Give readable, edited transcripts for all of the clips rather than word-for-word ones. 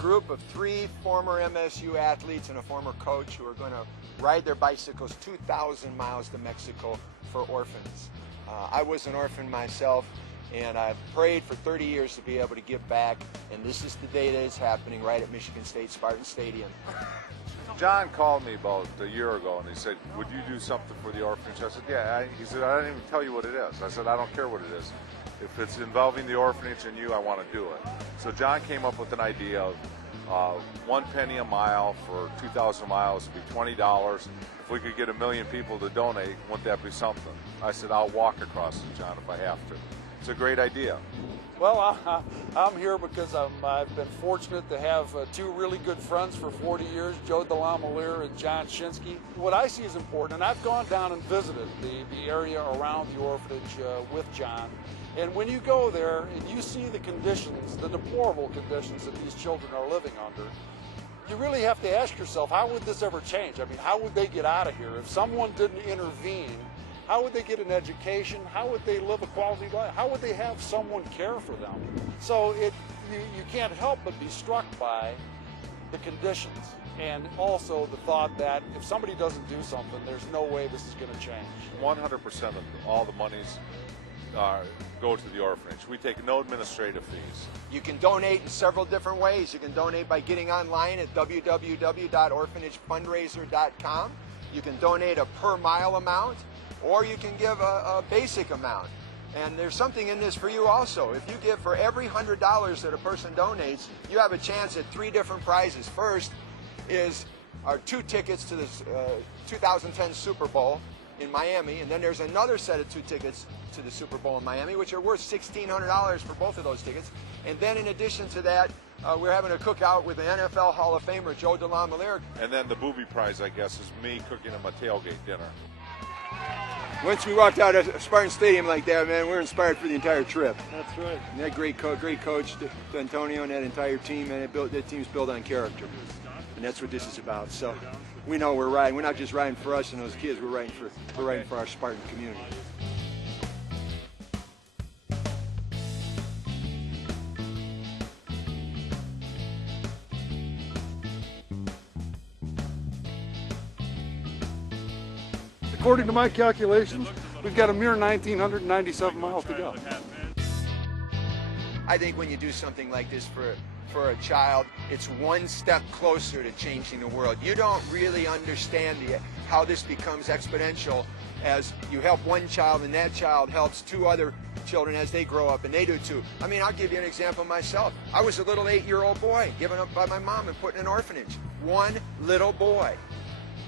group of 3 former MSU athletes and a former coach who are going to ride their bicycles 2,000 miles to Mexico for orphans. I was an orphan myself, and I've prayed for 30 years to be able to give back, and this is the day that it's happening right at Mighigan State Stadium. John called me about a year ago and he said, would you do something for the orphanage? I said, yeah. He said, I didn't even tell you what it is. I said, I don't care what it is. If it's involving the orphanage and you, I want to do it. So John came up with an idea of 1 penny a mile for 2,000 miles would be $20. If we could get 1 million people to donate, wouldn't that be something? I said, I'll walk across it, John, if I have to. It's a great idea. Well, I'm here because I've been fortunate to have 2 really good friends for 40 years, Joe DeLamielleure and John Shinsky. What I see is important, and I've gone down and visited the area around the orphanage with John. And when you go there and you see the conditions, the deplorable conditions that these children are living under, you really have to ask yourself, how would this ever change? I mean, how would they get out of here? If someone didn't intervene, how would they get an education? How would they live a quality life? How would they have someone care for them? So you can't help but be struck by the conditions, and also the thought that if somebody doesn't do something, there's no way this is going to change. 100% of all the monies go to the orphanage. We take no administrative fees. You can donate in several different ways. You can donate by getting online at www.orphanagefundraiser.com. You can donate a per mile amount, or you can give a basic amount. And there's something in this for you also. If you give for every $100 that a person donates, you have a chance at 3 different prizes. First is our 2 tickets to the 2010 Super Bowl in Miami, and then there's another set of 2 tickets to the Super Bowl in Miami, which are worth $1,600 for both of those tickets. And then in addition to that, we're having a cookout with the NFL Hall of Famer, Joe DeLamielleure. And then the booby prize, I guess, is me cooking him a tailgate dinner. Once we walked out of Spartan Stadium like that, man, we're inspired for the entire trip. That's right. And that great coach, Antonio, and that entire team, man, that team's built on character. And that's what this is about. So we know we're riding. We're not just riding for us and those kids. We're riding for our Spartan community. According to my calculations, we've got a mere 1,997 miles to go. I think when you do something like this for a child, it's one step closer to changing the world. You don't really understand how this becomes exponential as you help one child and that child helps 2 other children as they grow up, and they do too. I mean, I'll give you an example myself. I was a little 8-year-old boy given up by my mom and put in an orphanage. One little boy.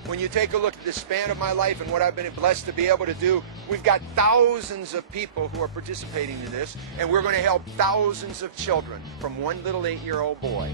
When you take a look at the span of my life and what I've been blessed to be able to do, we've got thousands of people who are participating in this, and we're going to help thousands of children from one little 8-year-old boy.